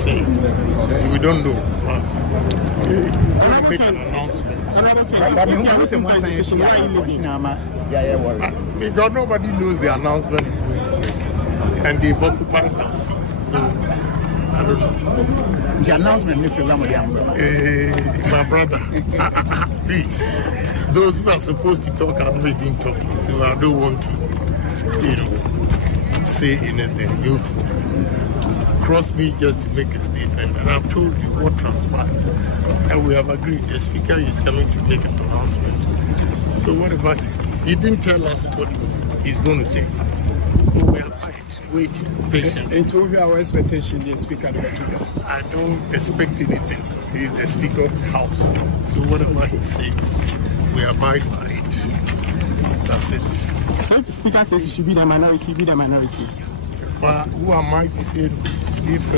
say. We don't know. Make an announcement. Because nobody knows the announcement is going, and they've occupied their seats. So I don't know. The announcement, my brother, please. Those who are supposed to talk are not even talking, so I don't want to, say anything. You cross me just to make a statement, and I've told you what transpired, and we have agreed. The speaker is coming to make an announcement. So whatever he says, he didn't tell us what he's going to say. So we are waiting patiently. And to our expectation, the speaker. I don't expect anything. He's the speaker of the house. So whatever he says, we abide by it. That's it. So the speaker says it should be the minority, But who am I to say if